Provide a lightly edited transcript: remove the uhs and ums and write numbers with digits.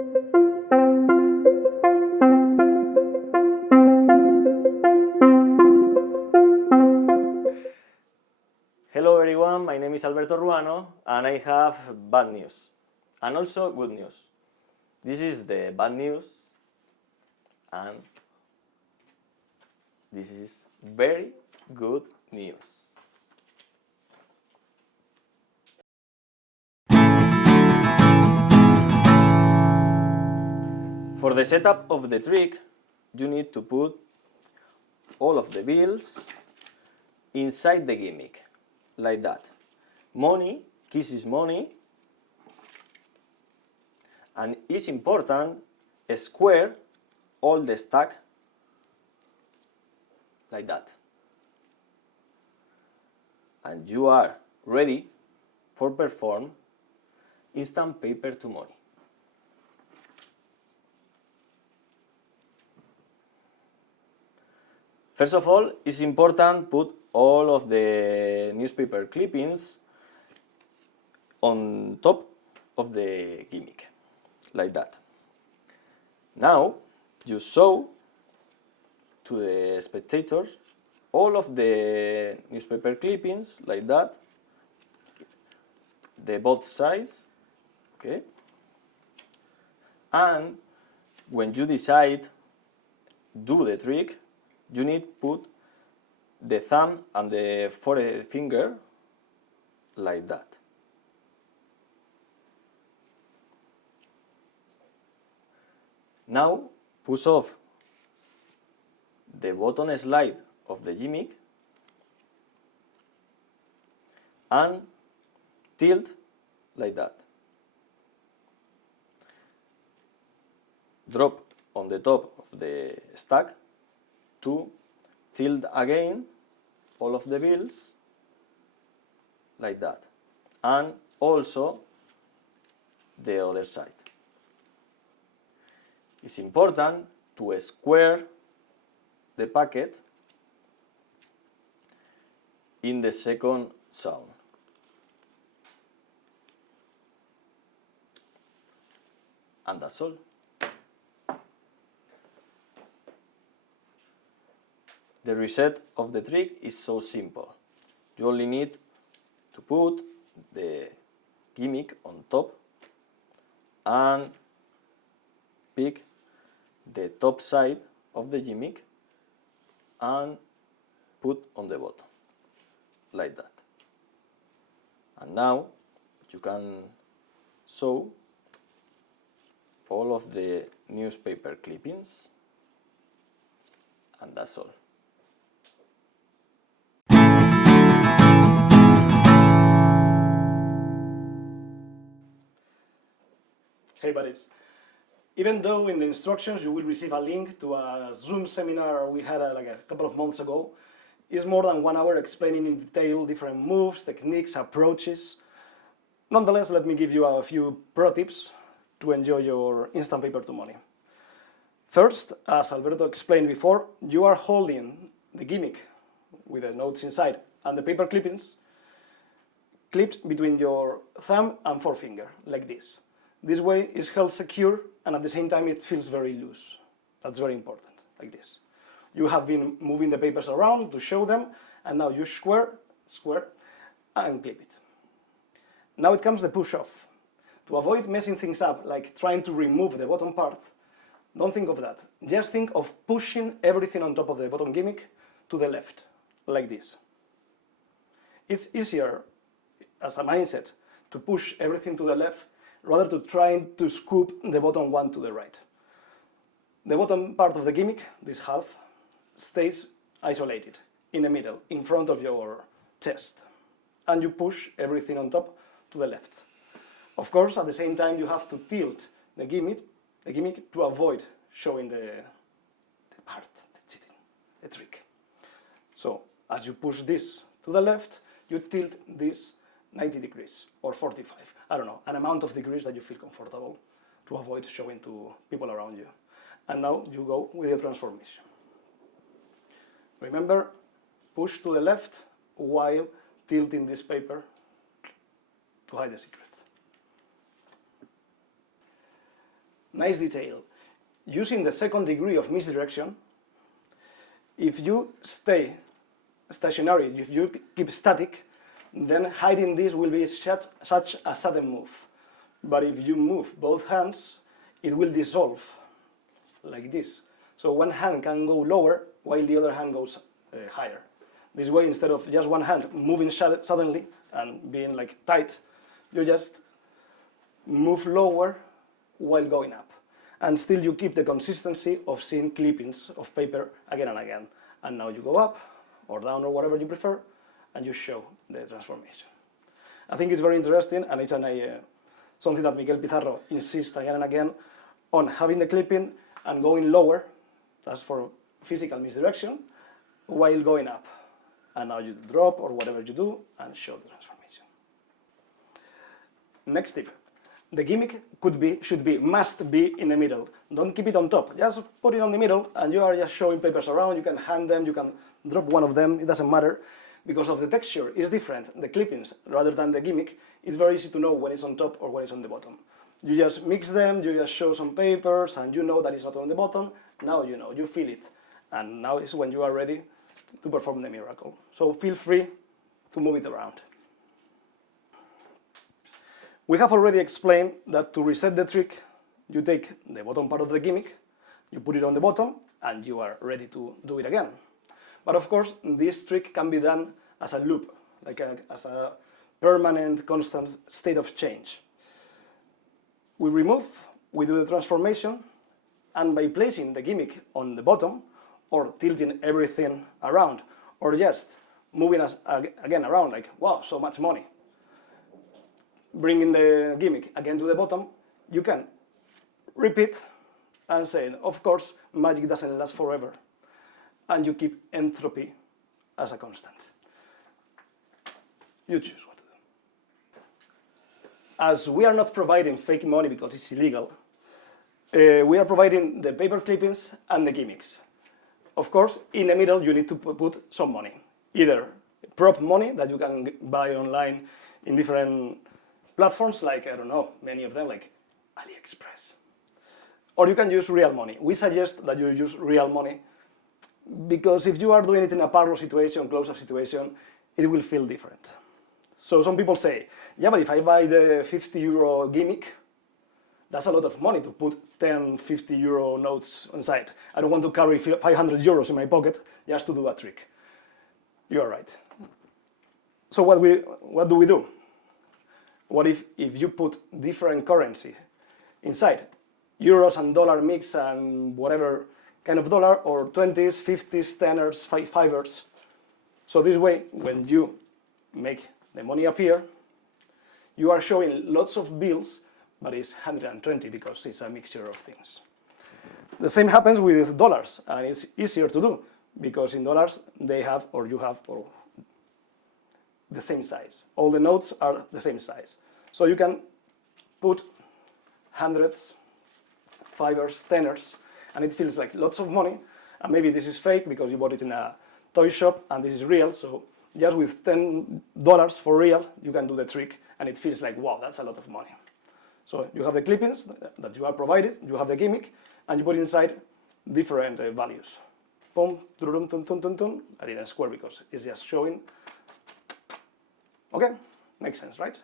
Hello everyone, my name is Alberto Ruano and I have bad news and also good news. This is the bad news and this is very good news. For the setup of the trick, you need to put all of the bills inside the gimmick, like that. Money kisses money, and it's important square all the stack like that. And you are ready for perform instant paper to money. First of all, it's important put all of the newspaper clippings on top of the gimmick, like that. Now, you show to the spectators all of the newspaper clippings, like that, the both sides, okay? And when you decide do the trick, you need to put the thumb and the forefinger like that. Now push off the bottom slide of the gimmick and tilt like that. Drop on the top of the stack to tilt again all of the bills like that, and also the other side. It's important to square the packet in the second sound. And that's all. The reset of the trick is so simple. You only need to put the gimmick on top and pick the top side of the gimmick and put on the bottom, like that. And now you can sew all of the newspaper clippings, and that's all. Hey buddies, even though in the instructions you will receive a link to a Zoom seminar we had like a couple of months ago, it's more than 1 hour explaining in detail different moves, techniques, approaches. Nonetheless, let me give you a few pro tips to enjoy your instant paper to money. First, as Alberto explained before, you are holding the gimmick with the notes inside and the paper clippings clipped between your thumb and forefinger, like this. This way it's held secure and at the same time it feels very loose. That's very important, like this. You have been moving the papers around to show them, and now you square, and clip it. Now it comes the push-off. To avoid messing things up, like trying to remove the bottom part, don't think of that. Just think of pushing everything on top of the bottom gimmick to the left, like this. It's easier, as a mindset, to push everything to the left rather to trying to scoop the bottom one to the right. The bottom part of the gimmick, this half, stays isolated in the middle, in front of your chest, and you push everything on top to the left. Of course, at the same time, you have to tilt the gimmick to avoid showing the part, the cheating, the trick. So, as you push this to the left, you tilt this 90 degrees or 45, I don't know, an amount of degrees that you feel comfortable to avoid showing to people around you. And now you go with the transformation. Remember, push to the left while tilting this paper to hide the secrets. nice detail. Using the second degree of misdirection, if you stay stationary, if you keep static, then hiding this will be such a sudden move. But if you move both hands, it will dissolve like this. So one hand can go lower while the other hand goes higher. This way, instead of just one hand moving suddenly and being like tight, you just move lower while going up. And still you keep the consistency of seeing clippings of paper again and again. And now you go up or down or whatever you prefer, and you show the transformation. I think it's very interesting, and it's something that Miquel Pizarro insists again and again on having the clipping and going lower. That's for physical misdirection, while going up. And now you drop or whatever you do and show the transformation. Next tip. The gimmick must be in the middle. Don't keep it on top. Just put it on the middle and you are just showing papers around. You can hand them, you can drop one of them, it doesn't matter. Because of the texture is different, the clippings, rather than the gimmick, it's very easy to know when it's on top or when it's on the bottom. You just mix them, you just show some papers, and you know that it's not on the bottom. Now you know, you feel it. And now is when you are ready to perform the miracle. So feel free to move it around. We have already explained that to reset the trick, you take the bottom part of the gimmick, you put it on the bottom, and you are ready to do it again. But of course, this trick can be done as a loop, as a permanent, constant state of change. We remove, we do the transformation, and by placing the gimmick on the bottom, or tilting everything around, or just moving us again around, like, wow, so much money, bringing the gimmick again to the bottom, you can repeat and say, of course, magic doesn't last forever. And you keep entropy as a constant. You choose what to do. As we are not providing fake money because it's illegal, we are providing the paper clippings and the gimmicks. Of course, in the middle, you need to put some money. Either prop money that you can buy online in different platforms, like, I don't know, many of them, like AliExpress. Or you can use real money. We suggest that you use real money because if you are doing it in a parlor situation, close-up situation, it will feel different. So some people say, yeah, but if I buy the 50 euro gimmick, that's a lot of money to put 10, 50 euro notes inside. I don't want to carry 500 euros in my pocket just to do a trick. You are right. So what do we do? What if you put different currency inside? Euros and dollar mix and whatever kind of dollar, or 20s, 50s, 10ers, 5ers. So this way, when you make the money appear, you are showing lots of bills, but it's 120 because it's a mixture of things. The same happens with dollars, and it's easier to do because in dollars they have, or you have, or the same size. All the notes are the same size. So you can put hundreds, 5ers, 10ers, and it feels like lots of money, and maybe this is fake because you bought it in a toy shop, and this is real, so just with $10 for real, you can do the trick, and it feels like, wow, that's a lot of money. So you have the clippings that you are provided, you have the gimmick, and you put inside different values. Boom, tum, tum, tum, tum, tum. I didn't square because it's just showing. Okay, makes sense, right?